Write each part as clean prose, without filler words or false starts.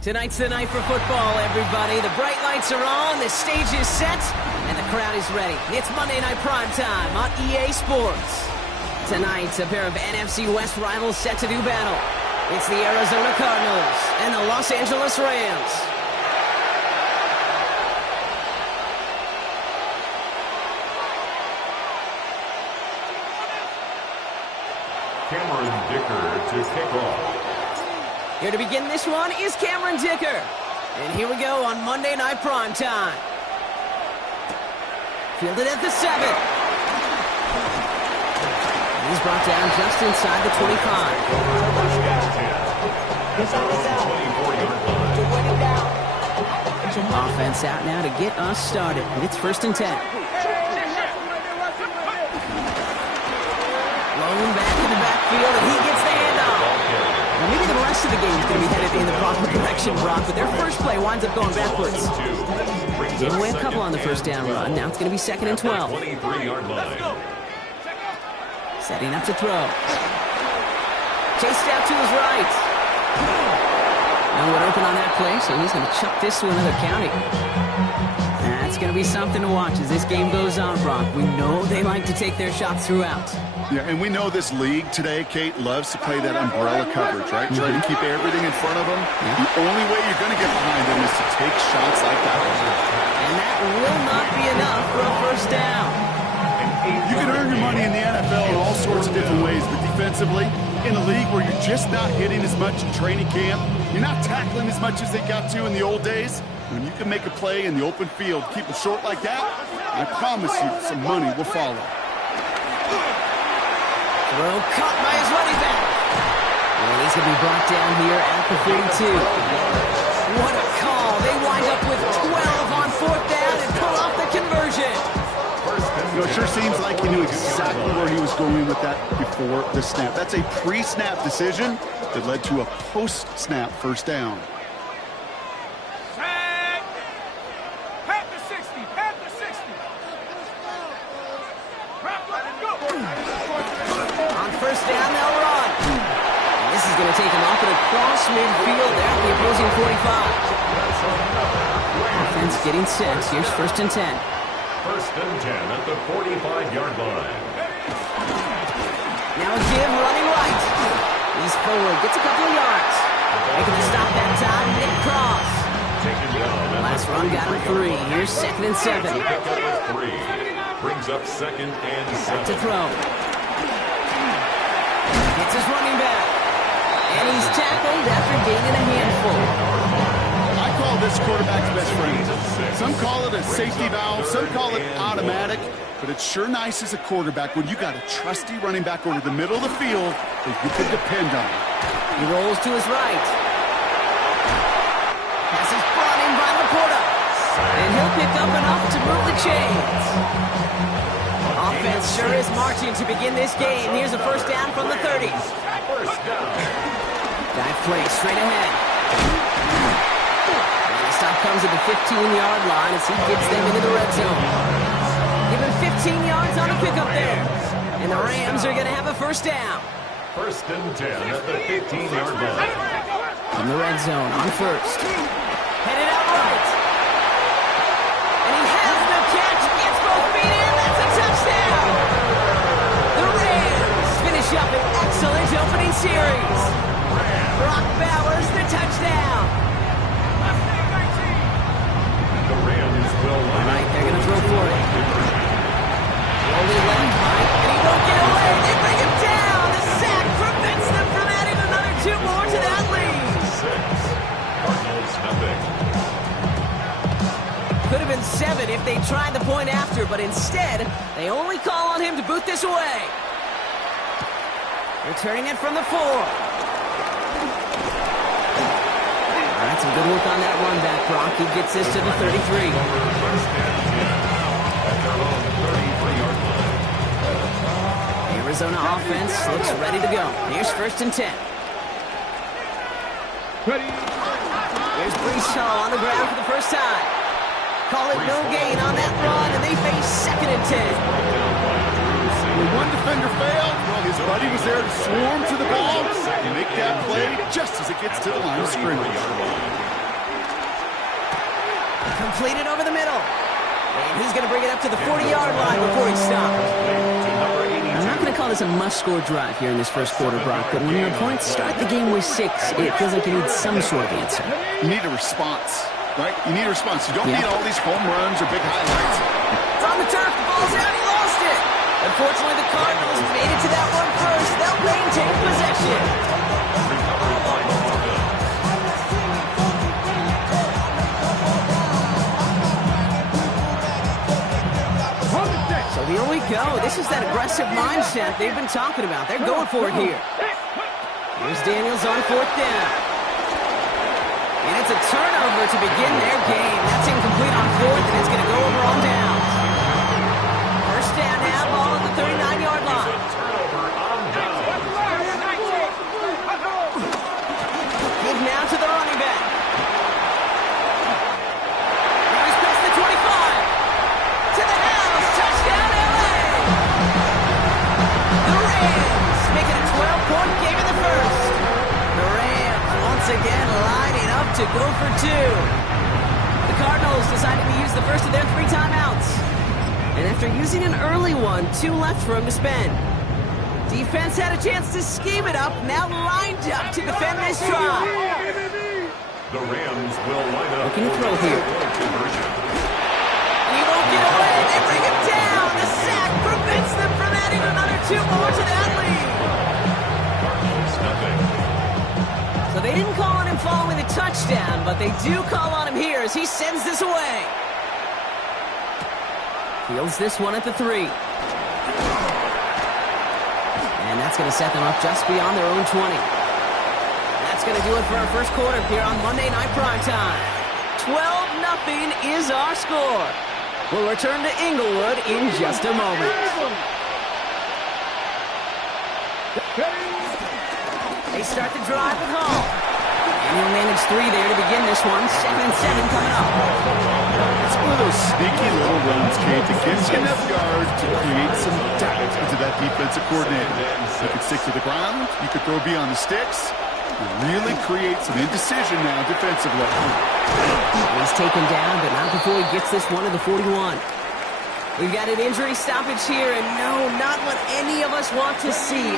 Tonight's the night for football, everybody. The bright lights are on, the stage is set, and the crowd is ready. It's Monday Night Primetime on EA Sports. Tonight, a pair of NFC West rivals set to do battle. It's the Arizona Cardinals and the Los Angeles Rams. Cameron Dicker to kick off. Here to begin this one is Cameron Dicker. And here we go on Monday Night Primetime. Fielded at the 7. He's brought down just inside the 25. Offense out now to get us started. It's 1st and 10. Lone back in the backfield, and he gets the handoff. Now, maybe the rest of the game is going to be headed in the proper direction, Brock, but their first play winds up going backwards. Gave away a couple on the first down run. Now it's going to be 2nd and 12. Setting up to throw. Chased out to his right. No one open on that play, so he's going to chuck this to another county. That's going to be something to watch as this game goes on, Brock. We know they like to take their shots throughout. Yeah, and we know this league today, Kate, loves to play that umbrella coverage, right? Try to keep everything in front of them. Yeah. The only way you're going to get behind them is to take shots like that one. And that will not be enough for a first down. You can earn your money in the NFL in all sorts of different ways, but defensively, in a league where you're just not hitting as much in training camp, you're not tackling as much as they got to in the old days, when you can make a play in the open field, keep them short like that, I promise you some money will follow. Throw caught by his running back. And he's going to be brought down here at the 42. What a call. They wind up with 12 on 4th down and pull off the conversion. You know, it sure seems like he knew exactly where he was going with that before the snap. That's a pre-snap decision that led to a post-snap first down. Going to take him off and across midfield there at the opposing 45. Offense getting set. Here's 1st and 10. 1st and 10 at the 45-yard line. Now a give running right. He's forward, gets a couple of yards. Making the stop that time, Nick Cross. Last run got him 3. Here's 2nd and 7. Pick up 3. Brings up 2nd and 7. Back to throw. Gets his running back. And he's tackled after gaining a handful. I call this quarterback's best friend. Some call it a safety valve, some call it automatic, but it's sure nice as a quarterback when you got a trusty running back over the middle of the field that you can depend on. He rolls to his right. Pass is brought in by Laporta. And he'll pick up enough to move the chains. Offense sure is marching to begin this game. Here's a first down from the 30. First down. Dive play straight ahead. And the stop comes at the 15-yard line as he gets them into the red zone. Give him 15 yards on the pickup there. And the Rams are going to have a first down. 1st and 10 at the 15-yard line. In the red zone on 1st. Headed out right. And he has the catch. Gets both feet in. That's a touchdown. The Rams finish up an excellent opening series. Brock Bowers, the touchdown. The Rams will line. All right, they're going to throw for it. Rolling left, right, and he won't get away. They bring him down. The sack prevents them from adding another 2 more to that lead. 6. Cardinals nothing. 7 if they tried the point after, but instead, they only call on him to boot this away. Returning it from the 4. All right, some good work on that run back, Brock. He gets this to the 33. Arizona offense looks ready to go. Here's 1st and 10. Here's Breece Hall on the ground for the first time. Call it no gain on that run, and they face 2nd and 10. When one defender failed, well, his buddy was there to swarm to the ball and make that play just as it gets to the line of scrimmage. Completed over the middle. And he's going to bring it up to the 40-yard line before he stops. I'm not going to call this a must-score drive here in this first quarter, Brock, but when your opponents start the game with 6, it feels like you need some sort of answer. You need a response, right? You need a response. You don't need all these home runs or big highlights. It's on the turf. The ball's out. He lost it. Unfortunately, the Cardinals made it to that one first. They'll maintain possession. So here we go. This is that aggressive mindset they've been talking about. They're going for it here. Here's Daniels on 4th down. And it's a turnover to begin their game. That's incomplete on 4th, and it's going to go over on downs. First down now, ball at the 39-yard line. Give now to the running back. Now he's past the 25. To the house. Touchdown, LA. The Rams make it a 12-point game in the first. The Rams once again lining up to go for 2. The Cardinals deciding to use the first of their 3 timeouts. And after using an early one, 2 left for him to spend. Defense had a chance to scheme it up, now lined up to defend this try. The Rams will line up. Looking to throw here. He won't get away. They bring him down. The sack prevents them from adding another 2 more to that lead. So they didn't call on him following the touchdown, but they do call on him here as he sends this away. Fields this one at the 3. And that's going to set them up just beyond their own 20. That's going to do it for our first quarter here on Monday Night Primetime. 12-0 is our score. We'll return to Inglewood in just a moment. They start the drive with Hall. And he'll manage 3 there to begin this one. 2nd and 7 coming up. It's one of those sneaky little runs, Kate, that gives you enough yards to create some doubt into that defensive coordinator. You could stick to the ground. You could throw beyond the sticks. You really create some indecision now defensively. He's taken down, but not before he gets this one to the 41. We've got an injury stoppage here, and no, not what any of us want to see.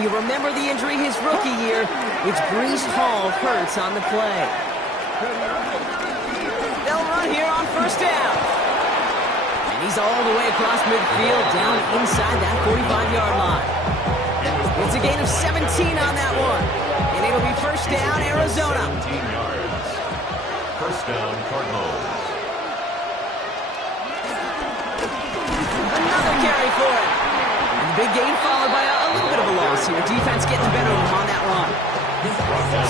You remember the injury his rookie year, which Breece Hall hurts on the play. They'll run here on first down. And he's all the way across midfield, down inside that 45-yard line. It's a gain of 17 on that one. And it'll be first down, Arizona. 17 yards. First down, Cardinals. Another carry for it. And big gain followed by a little bit of a loss here. Defense getting the better of him on that run.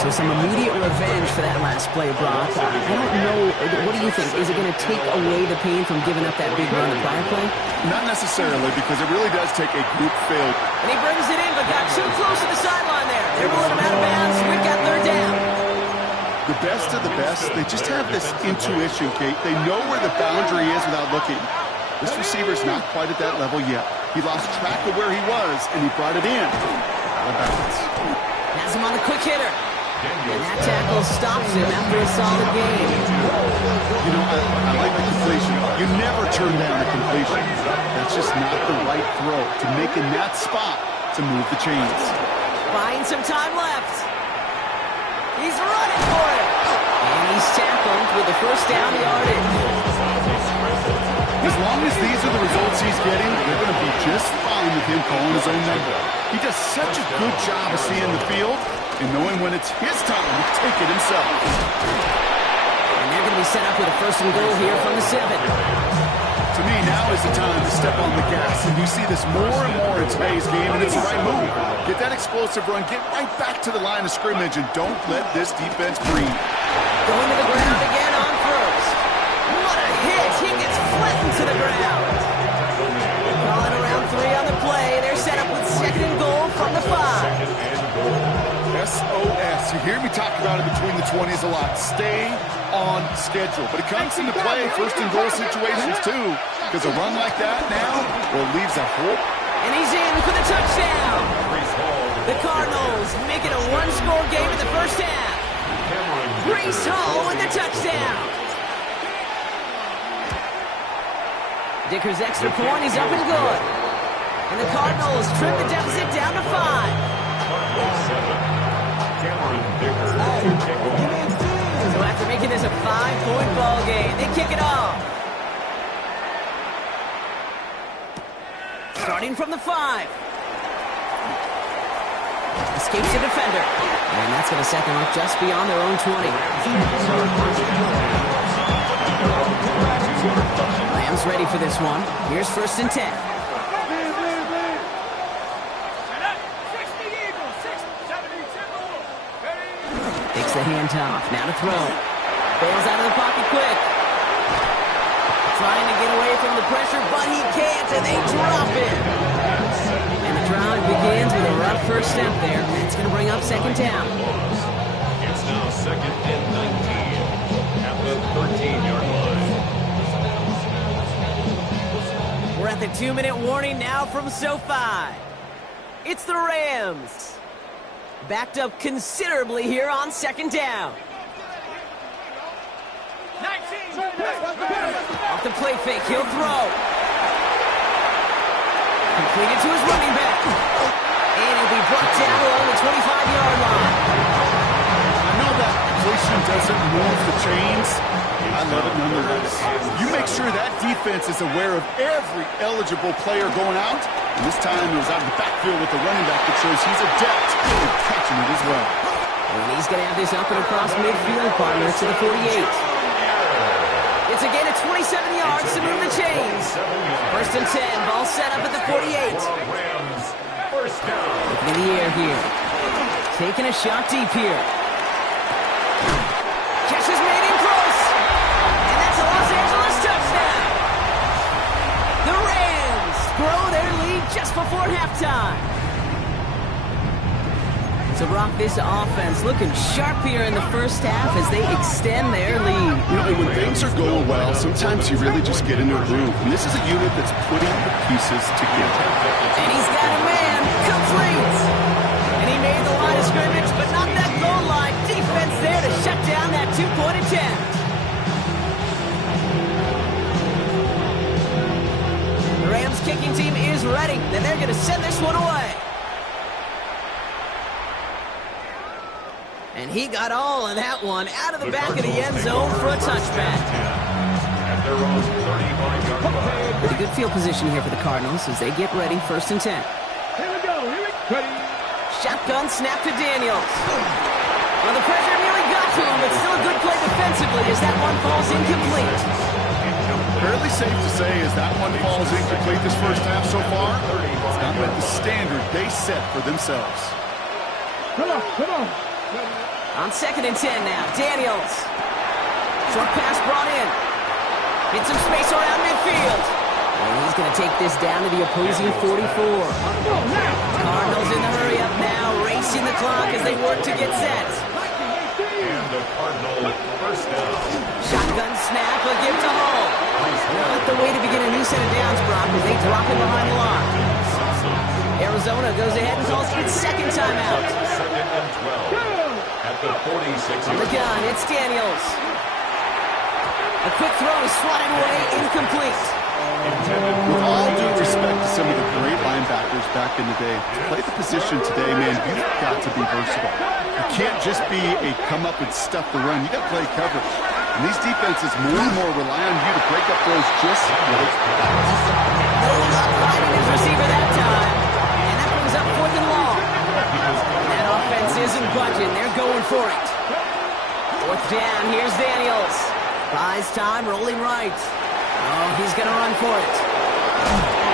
So some immediate revenge for that last play, Brock. I don't know. What do you think? Is it going to take away the pain from giving up that big run the prior play? Not necessarily, because it really does take a group failure. And he brings it in, but got too close to the sideline there. They're rolling him out of bounds. We've got 3rd down. The best of the best, they just have this intuition, Kate. They know where the boundary is without looking. This receiver's not quite at that level yet. He lost track of where he was, and he brought it in. Out of bounds. Has him on the quick hitter. And that tackle stops him after a solid game. You know, I like the completion. You never turn down a completion. That's just not the right throw to make in that spot to move the chains. Buying some time left. He's running for it. And he's tackled with the first down yardage. As long as these are the results he's getting, they're going to be just fine with him calling his own number. He does such a good job of seeing the field and knowing when it's his time to take it himself. And they're going to be set up with a first and goal here from the 7. To me, now is the time to step on the gas, and you see this more and more in today's game, and it's the right move. Get that explosive run, get right back to the line of scrimmage, and don't let this defense breathe. Going to the ground again on first. What a hit! He gets flattened to the ground. Calling around 3 on the play. They're set up with second and goal from the 5. SOS. You hear me talk about it between the 20s a lot. Stay on schedule. But it comes into play first and goal situations too, because a run like that now, well, leaves a hole. And he's in for the touchdown. The Cardinals make it a one-score game in the first half. Breece Hall with the touchdown. Dicker's extra point, he's up and good. And the Cardinals trim the deficit down to 5. So after making this a 5-point ball game, they kick it off. Starting from the 5. Escapes the defender. And that's going to set them up just beyond their own 20. Rams ready for this one. Here's first and 10. Takes the handoff. Now to throw. Bails out of the pocket quick. Trying to get away from the pressure, but he can't, and they drop it. And the drive begins with a rough first step there. It's going to bring up second down. It's now second and 19 at the 13-yard line. We're at the 2-minute warning now from SoFi. It's the Rams. Backed up considerably here on second down. Off the play fake, he'll throw. Completed to his running back. And he'll be brought down along the 25-yard line. I know that completion doesn't move the chains. I love it nonetheless. You make sure that defense is aware of every eligible player going out. And this time it was out of the backfield with the running back that shows he's adept at catching it as well. And he's going to have this up and across midfield, partner, to the 48. It's a gain of 27 yards to move the chains. First and 10, ball set up at the 48. Looking in the air here. Taking a shot deep here. Catch is made in close. And that's a Los Angeles touchdown. The Rams grow their lead just before halftime. So, Brock, this offense looking sharp here in the first half as they extend their lead. You know, when things are going well, sometimes you really just get into a groove. And this is a unit that's putting the pieces together. And he's got a man, complete. And he made the line of scrimmage, but not that goal line. Defense there to shut down that 2-point attempt. The Rams kicking team is ready, and they're going to send this one away. And he got all of that one out of the back of the end zone for a touchback. Pretty good field position here for the Cardinals as they get ready, first and 10. Here we go. Ready. Shotgun snap to Daniels. Well, the pressure nearly got to him, but still a good play defensively as that one falls incomplete. Fairly safe to say as that one falls incomplete this first half so far, it's not met the standard they set for themselves. Come on. On second and 10 now, Daniels. Short pass brought in. Get some space around midfield. And he's going to take this down to the opposing 44. Cardinals in the hurry up now, racing the clock as they work to get set. And the Cardinal first down. Shotgun snap, a give to Hall. Not the way to begin a new set of downs, Brock, as they drop in behind the line. Arizona goes ahead and calls its second timeout. Second and 12 at the 46. On the gun, it's Daniels. A quick throw is swatted away, incomplete. With all due respect to some of the great linebackers back in the day, to play the position today, man, you've got to be versatile. You can't just be a come up and stuff the run. You got to play coverage. And these defenses more and more rely on you to break up those just like that. No luck finding his receiver that time. And that brings up fourth and long. And that offense isn't budging. They're going for it. Fourth down, here's Daniels. Buys time, rolling right. Oh, he's going to run for it.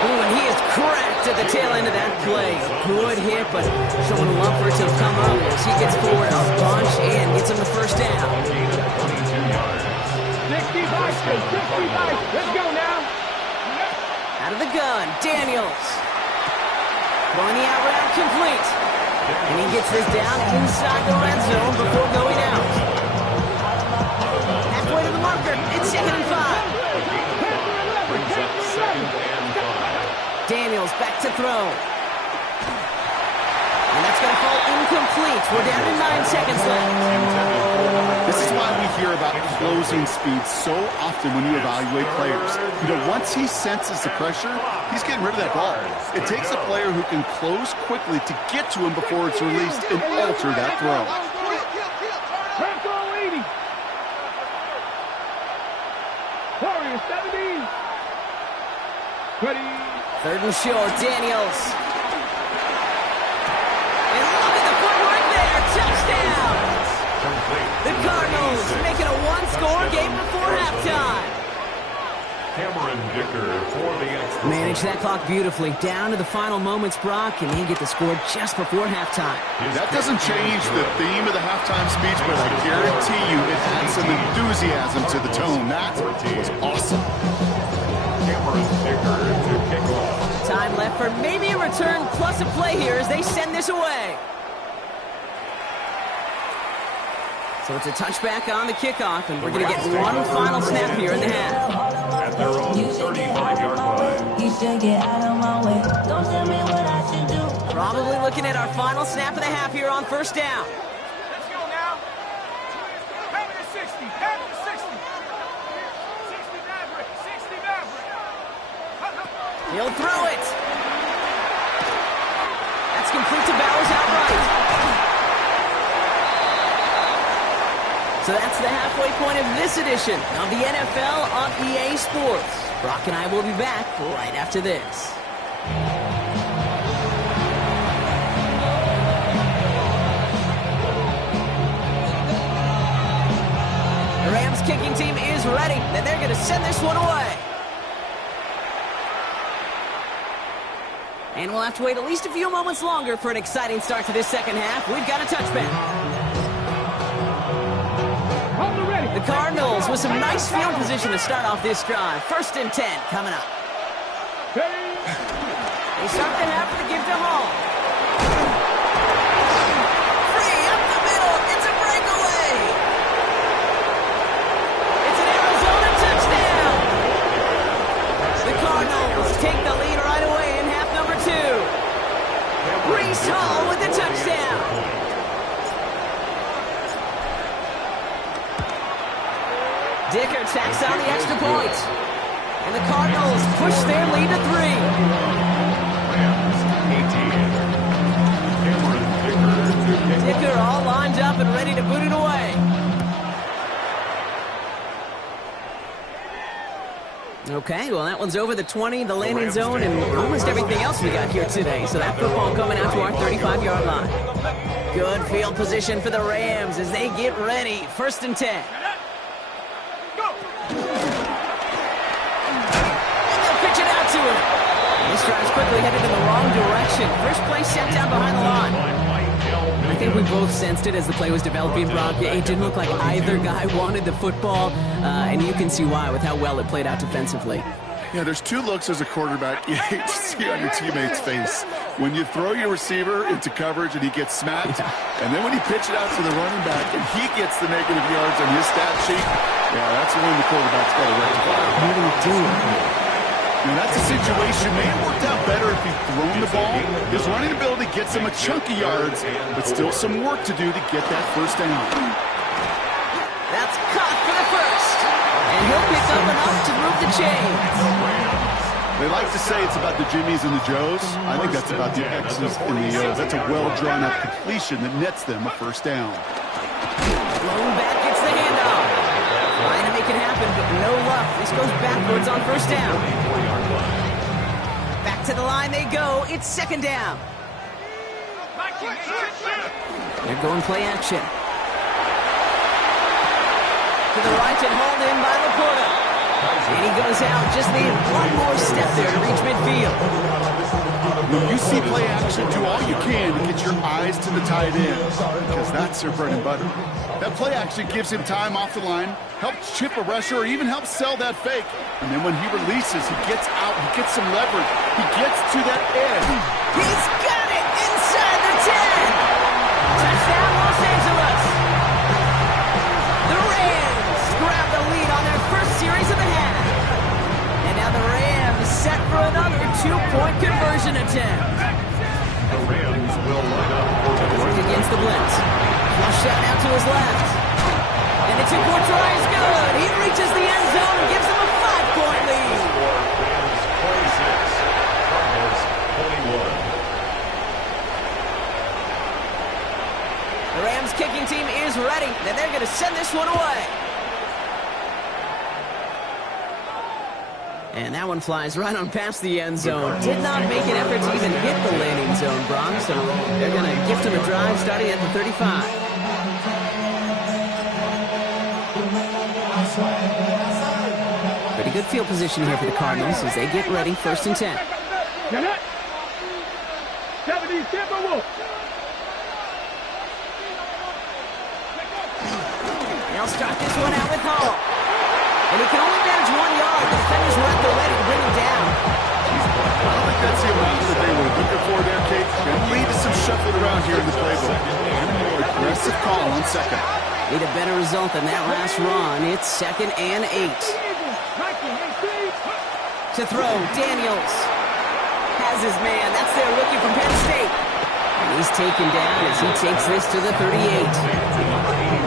Ooh, and he is cracked at the tail end of that play. Good hit, but showing a love for it to come up as he gets forward a bunch and gets him the first down. 65, 65. Let's go now. Out of the gun, Daniels. Throwing the out route complete. And he gets this down inside the red zone before going out. Halfway to the marker. It's 2nd and 5. Brings up 2nd and 5. Daniels back to throw. And that's going to fall incomplete. We're down to 9 seconds left. This is why we hear about closing speed so often when you evaluate players. You know, once he senses the pressure, he's getting rid of that ball. It takes a player who can close quickly to get to him before it's released and alter that throw. Warriors 17. Ready. 3rd and short, Daniels. And look at the footwork there. Touchdown. The Cardinals making a one-score game before halftime. Cameron Dicker for the extra. Manage that clock beautifully. Down to the final moments, Brock, and they get the score just before halftime. That doesn't change the theme of the halftime speech, but I guarantee you it adds some enthusiasm to the tone. That was awesome. Cameron Dicker to kick off. Time left for maybe a return plus a play here as they send this away. So it's a touchback on the kickoff, and we're going to get one final snap here in the half. At their own 35-yard line. You should get out of my way. Don't tell me what I should do. Probably looking at our final snap of the half here on 1st down. Let's go now. Have it at 60. Have it at 60. 60 Maverick. 60 Maverick. He'll throw it. That's complete to Bowers outright. So that's the halfway point of this edition of the NFL on EA Sports. Brock and I will be back right after this. The Rams kicking team is ready, and they're going to send this one away. And we'll have to wait at least a few moments longer for an exciting start to this second half. We've got a touchback. The Cardinals with some nice field position to start off this drive. 1st and 10 coming up. They start the half with a give to Hall. Free up the middle. It's a breakaway. It's an Arizona touchdown. The Cardinals take the lead right away in half number 2. Breece Hall with the touchdown. Dicker tacks on the extra point. And the Cardinals push their lead to 3. Rams 18. Cameron Dicker to kick Dicker all lined up and ready to boot it away. Okay, well, that one's over the 20, the landing zone, and almost everything else we got here today. So that football coming out to our 35-yard line. Good field position for the Rams as they get ready. 1st and 10. This drive's quickly headed in the wrong direction. First play set down behind the line. I think we both sensed it as the play was developing, Brock. It didn't look like either guy wanted the football, and you can see why with how well it played out defensively. Yeah, there's 2 looks as a quarterback you hate to see on your teammate's face. When you throw your receiver into coverage and he gets smacked, and then when you pitch it out to the running back and he gets the negative yards on his stat sheet, yeah, that's when the quarterback's got to rectify. What are we doing? And that's a situation may have worked out better if he'd thrown the ball. His running ability gets him a chunk of yards, but still some work to do to get that 1st down. That's caught for the 1st. And he'll pick up enough to move the chains. They like to say it's about the Jimmies and the Joes. I think that's about the X's and the O's. That's a well-drawn-up completion that nets them a 1st down. Blown back gets the handoff. Trying to make it happen, but no luck. This goes backwards on 1st down. Back to the line they go. It's 2nd down. They're going play action. To the right and hauled in by Laporta. And he goes out. Just needed one more step there to reach midfield. When you see play action, do all you can to get your eyes to the tight end, because that's their bread and butter. That play action gives him time off the line, helps chip a rusher, or even helps sell that fake. And then when he releases, he gets out, he gets some leverage, he gets to that edge. He's got it inside the 10. Touchdown, Los Angeles. The Rams grab the lead on their first series of the half. And now the Rams set for another 2-point conversion attempt. The Rams will line up for the Work against the blitz. Flush out now to his left. And the 2-point try is good. He reaches the end zone and gives them a 5-point lead. Rams 26, Cardinals 21. The Rams kicking team is ready, and they're going to send this one away. And that one flies right on past the end zone. Did not make an effort to even hit the landing zone, Brock, so they're going to gift him a drive starting at the 35. Pretty good field position here for the Cardinals as they get ready, 1st and 10. They'll start this one out with Hall. And he can only manage 1 yard. The defenders were at the ready to bring him down. I don't think that's the amount that they were looking for there, Kate. Going to lead to some shuffling around here in the playbook. And a more aggressive call on 2nd. Need a better result than that last run. It's 2nd and 8. To throw, Daniels has his man. That's their rookie from Penn State. And he's taken down as he takes this to the 38.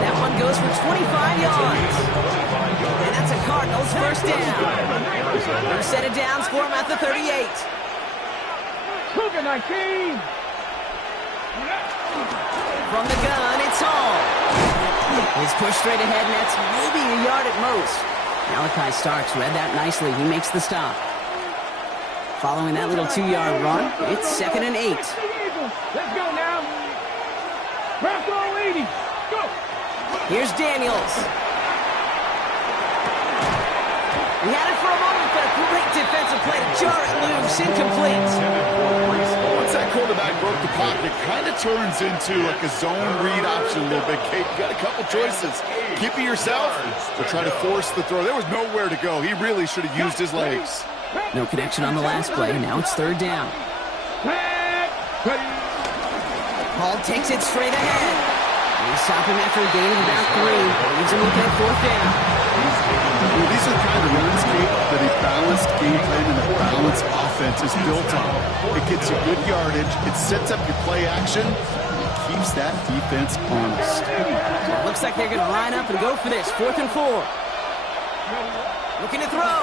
That one goes for 25 yards. And that's a Cardinals first down. They're set it down for him at the 38. From the gun, it's Hall. He's pushed straight ahead, and that's maybe a yard at most. Malachi Starks read that nicely. He makes the stop. Following that little 2-yard run, it's 2nd and 8. Let's go now. Bravo 80. Go. Here's Daniels. He had it for a moment, but a great defensive play to jar it loose. Incomplete. Once that quarterback broke the pocket, kind of turns into like a zone read option a little bit. Kate, you got a couple choices. Keep it yourself or try to force the throw. There was nowhere to go. He really should have used his legs. No connection on the last play. Now it's 3rd down. Hall takes it straight ahead. They stop him after a gain of about 3. Leaves him looking at 4th down. These are the kind of runs, Kate, that a balanced game plan and a balanced offense is built on. It gets you good yardage. It sets up your play action. It keeps that defense honest. It looks like they're going to line up and go for this. 4th and 4. Looking to throw.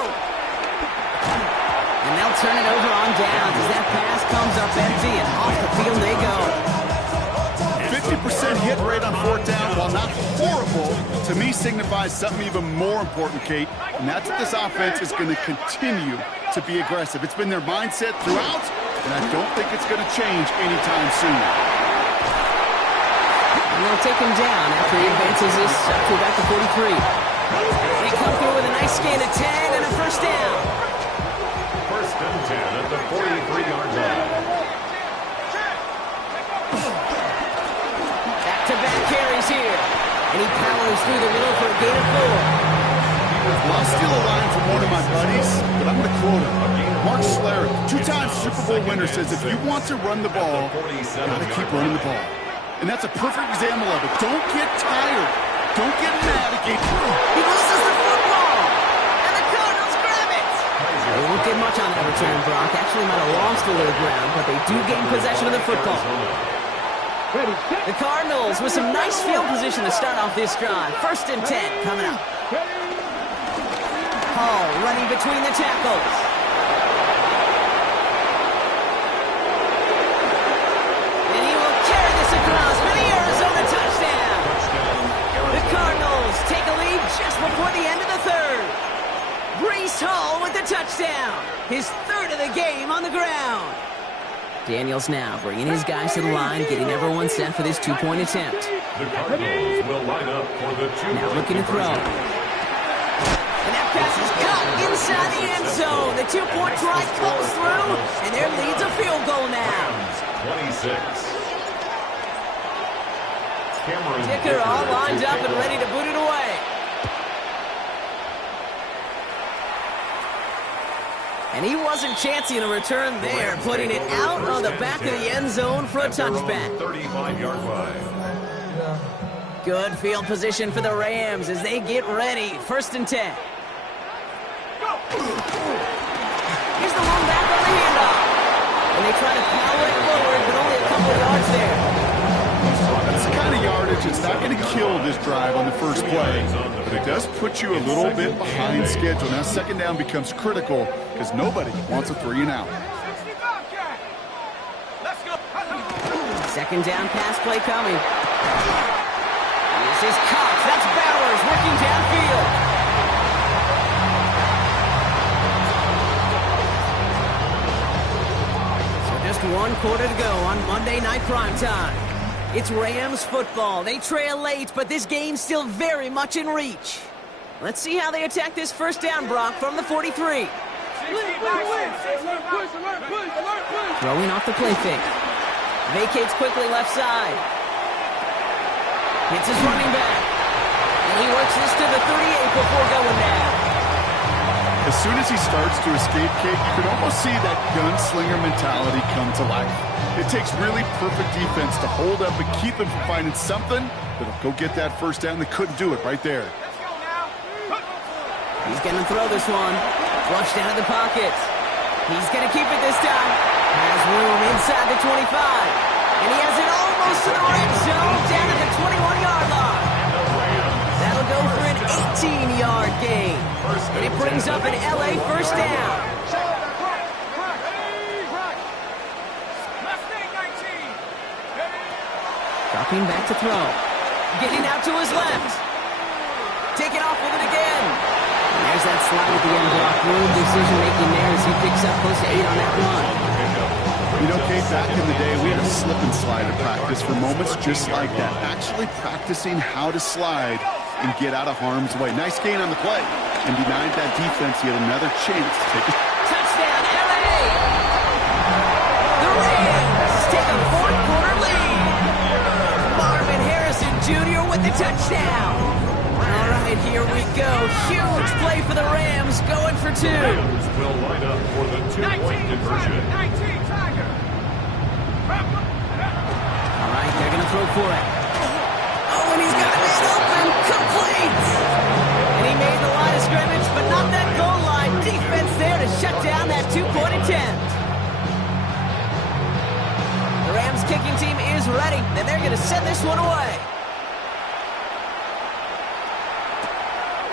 And they'll turn it over on downs as that pass comes up empty and off the field they go. 50% hit rate on 4th down, while not horrible, to me signifies something even more important, Kate, and that's that this offense is going to continue to be aggressive. It's been their mindset throughout, and I don't think it's going to change anytime soon. And they'll take him down after he advances this up to about the 43. They come through with a nice gain of 10 and a 1st down. 1st and 10 at the 43-yard line. Back-to-back carries here. And he powers through the middle for a gain of 4. Well, I'll steal a line from one of my buddies, but I'm going to quote him. Mark Schlereth, 2-time Super Bowl winner, says if you want to run the ball, you got to keep running the ball. And that's a perfect example of it. Don't get tired. Don't get mad again. He loses the football. And the Cardinals grab it. They won't get much on that return, Brock. Actually might have lost a little ground, but they do gain possession of the football. The Cardinals with some nice field position to start off this drive. 1st and 10 coming up. Hall running between the tackles. And he will carry this across for the Arizona touchdown. The Cardinals take a lead just before the end of the 3rd. Breece Hall with the touchdown. His 3rd of the game on the ground. Daniels now bringing his guys to the line, getting everyone set for this 2-point attempt. The Cardinals will line up for the 2-point Now looking to throw. conversion. pass is caught inside the end zone. The two-point try comes through, and their lead's a field goal now. 26. Dicker all lined up and ready to boot it away. And he wasn't chancing a return there, putting it out on the back of the end zone for a touchback. 35-yard line. Good field position for the Rams as they get ready. 1st and 10. Here's the one back on the handoff. And they try to power it forward, but only a couple of yards there. That's the kind of yardage that's not going to kill this drive on the first play, but it does put you a little bit behind schedule. Now 2nd down becomes critical because nobody wants a 3 and out. 2nd down pass play coming. This is Cox. That's Bowers working downfield. So just 1 quarter to go on Monday Night Primetime. It's Rams football. They trail late, but this game's still very much in reach. Let's see how they attack this 1st down, Brock, from the 43. Throwing off the play fake. Vacates quickly left side. Hits his running back. And he works this to the 38 before going down. As soon as he starts to escape kick, you can almost see that gunslinger mentality come to life. It takes really perfect defense to hold up and keep him from finding something that'll go get that 1st down. They couldn't do it right there. He's going to throw this one. Flushed out of the pocket. He's going to keep it this time. Has room inside the 25. And he has it almost to the red zone, down at the 21-yard line. That'll go for an 18-yard gain. And it brings up an LA 1st down. Dropping back to throw. Getting out to his left. Taking off with it again. There's that slide at the end block. Little decision-making there as he picks up close to 8 on that run. You know, Kate, back in the day, we had a slip and slide at practice for moments just like that. Actually practicing how to slide and get out of harm's way. Nice gain on the play. And denied that defense yet another chance to take it. Touchdown, LA! The Rams take a 4th quarter lead. Marvin Harrison Jr. with the touchdown. All right, here we go. Huge play for the Rams, going for 2. Rams will line up for the 2-point conversion. All right, they're going to throw for it. Oh, and he's got a man open. Complete. And he made the line of scrimmage, but not that goal line. Defense there to shut down that 2-point attempt. The Rams kicking team is ready, and they're going to send this one away.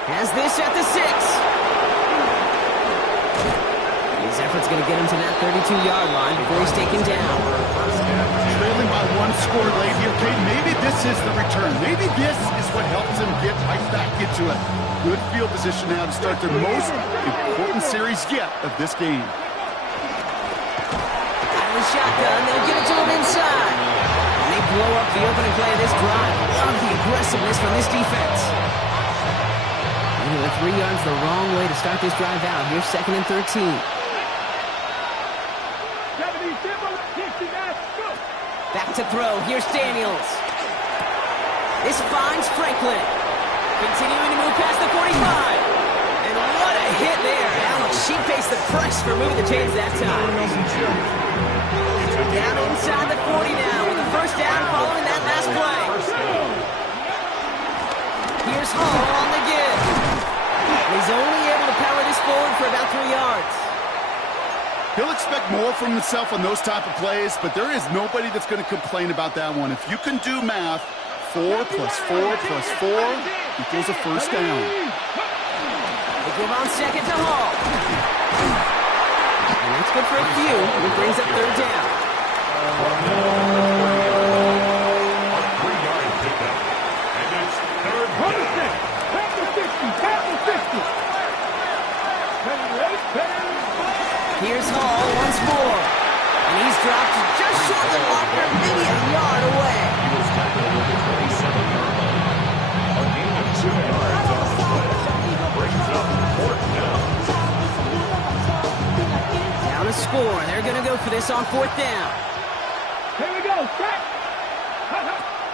Has this at the 6. His effort's going to get him to that 32-yard line before he's taken down. Trailing by 1 score late here, Kate. Maybe this is the return. Maybe this is what helps them get right back into it. Good field position now to start their most important series yet of this game. Out of the shotgun, they'll give it to him inside. And they blow up the opening play of this drive. Love the aggressiveness from this defense. He went 3 yards the wrong way to start this drive out. Here's 2nd and 13. Back to throw. Here's Daniels. This finds Franklin. Continuing to move past the 45. And what a hit there. Alex, she faced the press for moving the chains that time. Down inside the 40 now with the 1st down following that last play. Here's Hall on the give. He's only able to power this forward for about 3 yards. He'll expect more from himself on those type of plays, but there is nobody that's going to complain about that one. If you can do math, 4 plus 4 plus 4 equals a 1st down. They give on 2nd to Hall. And that's good for a few. It brings up 3rd down. A 3-yard pickup. And it's 3rd down. Here's Hall once more. And he's dropped just short of Walker, maybe a yard away. He was tackled at the 27-yard line. A gain of 2 yards on the play. Brings up 4th go for this on 4th down. Here we go. Crack.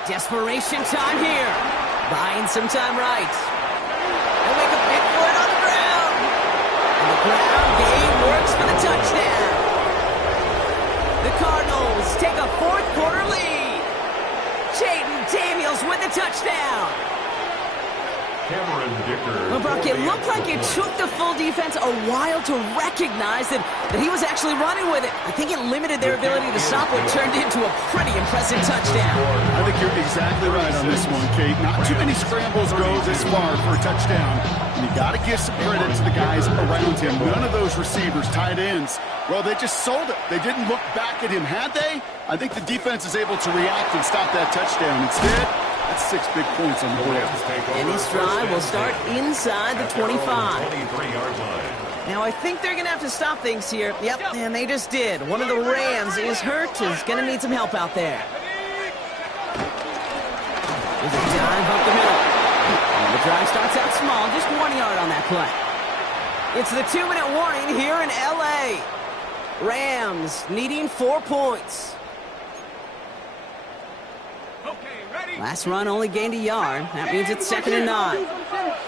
Desperation time here. Buying some time right. They'll make a big for it on the ground. And the ground game works for the touchdown. The Cardinals take a 4th quarter lead. Jaden Daniels with the touchdown. Cameron Dicker. Well, Brock, it looked like it took the full defense a while to recognize that he was actually running with it. I think it limited their ability to stop what turned into a pretty impressive touchdown. I think you're exactly right on this one, Kate. Not too many scrambles go this far for a touchdown. And you got to give some credit to the guys around him. None of those receivers, tight ends, well, they just sold it. They didn't look back at him. Had they? I think the defense is able to react and stop that touchdown. Instead, that's 6 big points on the board. And his drive will start inside the 25. 23-yard line. Now, I think they're going to have to stop things here. Yep, and they just did. One of the Rams is hurt, is going to need some help out there. There's a dive up the middle. And the drive starts out small, just 1 yard on that play. It's the 2-minute warning here in L.A. Rams needing 4 points. Okay, ready? Last run only gained a yard. That means it's 2nd and 9.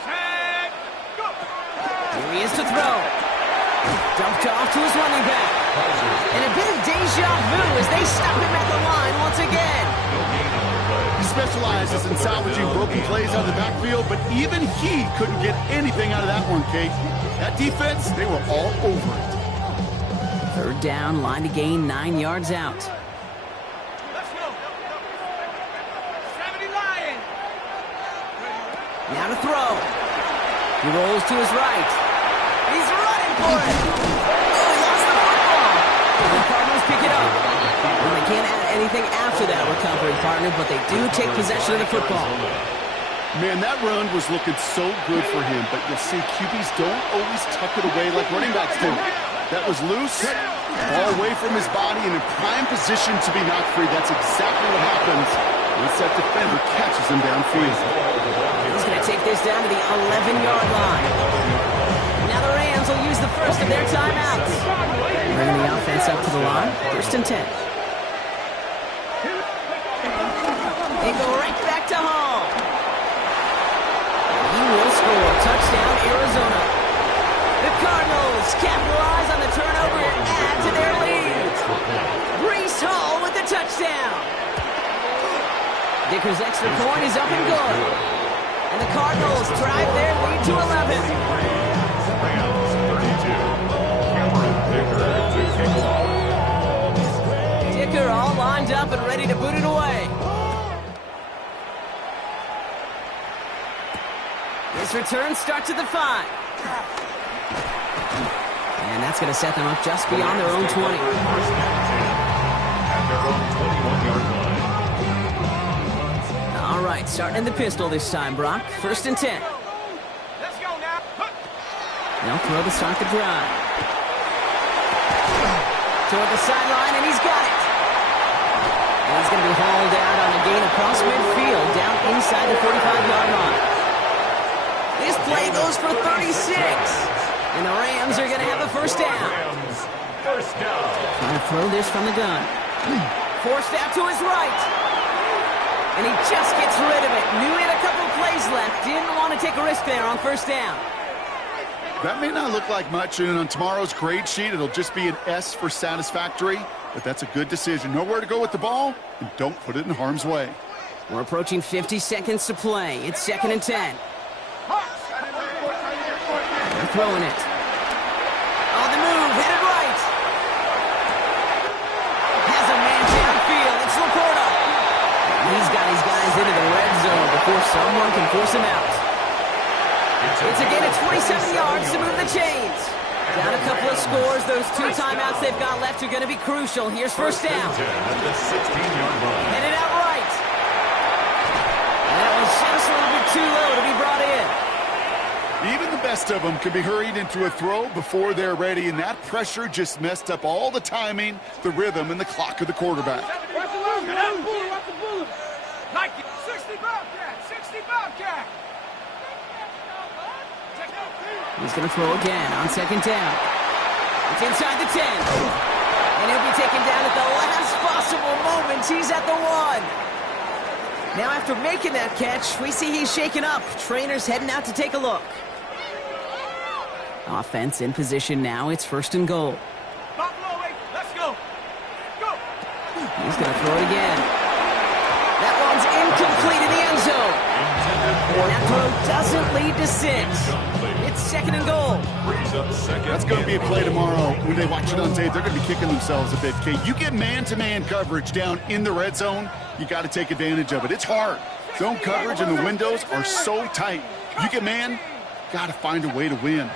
Set. Go. Here he is to throw. Dumped off to his running back. And a bit of deja vu as they stop him at the line once again. He specializes in salvaging broken plays out of the backfield, but even he couldn't get anything out of that one, Kate. That defense, they were all over it. 3rd down, line to gain 9 yards out. Let's go. 70 Lion. Now to throw. He rolls to his right. He's running for it. Oh, he lost the football. And the Cardinals pick it up. Well, they can't add anything after that recovery, partner, but they do take possession of the football. Man, that run was looking so good for him, but you'll see QBs don't always tuck it away like running backs do. That was loose, ball away from his body and in prime position to be knocked free. That's exactly what happens once that defender catches him downfield. He's going to take this down to the 11-yard line. Now the Rams will use the first of their timeouts. Bringing the offense up to the line, 1st and 10. They go right back to Hall. He will score. Touchdown, Arizona. The Cardinals capitalize on the turnover and add to their lead. Breece Hall with the touchdown. Dicker's extra point is up and good. And the Cardinals drive their lead to 11. Rams 32. Cameron Dicker to kick off. Dicker all lined up and ready to boot it away. This return starts at the 5. And that's going to set them up just beyond their own 20. At their own 21-yard line. All right, starting in the pistol this time, Brock. 1st and 10. Let's go now. They'll throw to start the drive. Toward the sideline, and he's got it. And he's going to be hauled out on a gain across midfield, down inside the 45-yard line. This play goes for 36. And the Rams are going to have a 1st down. Rams, 1st down. Trying to throw this from the gun. Forced out to his right. And he just gets rid of it. Knew he had a couple plays left. Didn't want to take a risk there on 1st down. That may not look like much, and on tomorrow's grade sheet, it'll just be an S for satisfactory, but that's a good decision. Know where to go with the ball, and don't put it in harm's way. We're approaching 50 seconds to play. It's 2nd and 10. They're throwing it. On the move, headed right. Has a man downfield. It's Laporta. He's got his guys into the red zone before someone can force him out. It's a gain of 27 yards to move the chains. Down a couple of scores. Those 2 timeouts they've got left are going to be crucial. Here's 1st down. At the 16-yard line. Headed out right. That was just a little bit too low to be brought in. Even the best of them can be hurried into a throw before they're ready, and that pressure just messed up all the timing, the rhythm, and the clock of the quarterback. Watch the bullet. Watch the bullet. Like it. 60 Bobcat. 60 Bobcat. He's going to throw again on 2nd down. It's inside the 10. And he'll be taken down at the last possible moment. He's at the 1. Now after making that catch, we see he's shaken up. Trainer's heading out to take a look. Offense in position now. It's 1st and goal. Let's go. Go. He's going to throw it again. That one's incomplete in the end zone. And that throw doesn't lead to 6. It's 2nd and goal. That's going to be a play tomorrow. When they watch it on tape, they're going to be kicking themselves a bit. Okay, you get man-to-man coverage down in the red zone, you got to take advantage of it. It's hard. Zone coverage and the windows are so tight. You get man, got to find a way to win.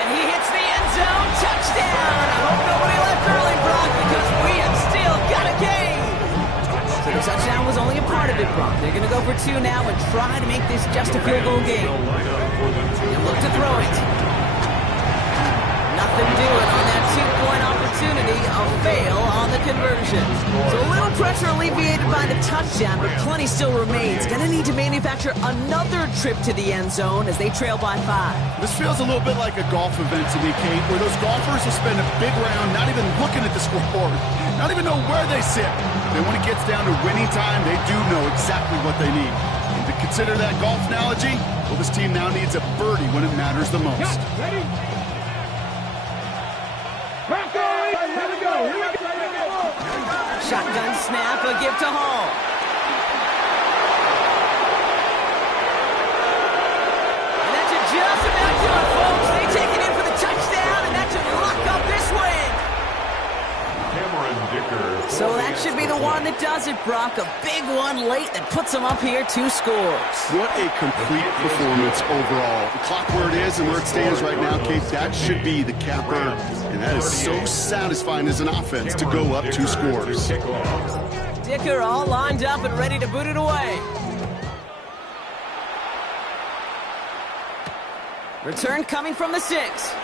And he hits the end zone. Touchdown. I hope nobody left early, Brock, because we have still got a game. So the touchdown was only a part of it, Brock. They're going to go for 2 now and try to make this just a field goal game. And look to throw it. Nothing doing on that 2-point opportunity. A fail on the conversion. So a little pressure alleviated by the touchdown, but plenty still remains. Going to need to manufacture another trip to the end zone as they trail by 5. This feels a little bit like a golf event to me, Kate, where those golfers will spend a big round not even looking at the scoreboard, not even know where they sit. And when it gets down to winning time, they do know exactly what they need. And to consider that golf analogy, well, this team now needs a birdie when it matters the most. Ready? Here we go. Shotgun snap, a give to Hall. And that should just about do it, folks. They take it in for the touchdown, and that should lock up this win. So that should be the one that does it, Brock. A big one late that puts them up here 2 scores. What a complete performance overall. The clock where it is and where it stands right now, Kate, that should be the capper. And that is so satisfying as an offense to go up 2 scores. Dicker all lined up and ready to boot it away. Return coming from the 6.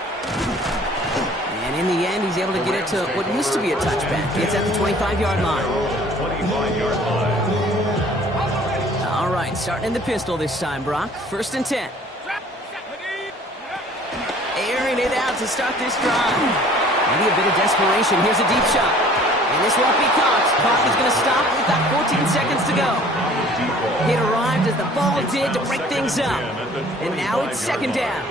And in the end, he's able to get it to what used to be a touchback. It's at the 25-yard line. All right, starting in the pistol this time, Brock. 1st and 10. Airing it out to start this drive. Maybe a bit of desperation. Here's a deep shot. And this won't be caught. Clock is going to stop. We've got 14 seconds to go. It arrived as the ball did to break things up. And now it's 2nd down.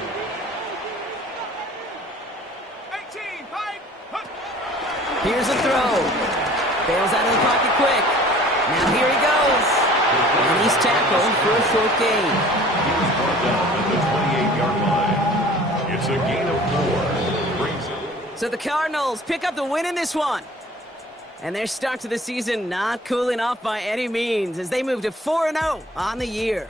Here's a throw. Bails out of the pocket quick. Now here he goes. And he's tackled for a short gain. He's brought down at the 28-yard line. It's a gain of 4. Brings it. So the Cardinals pick up the win in this one. And their start to the season not cooling off by any means as they move to 4-0 on the year.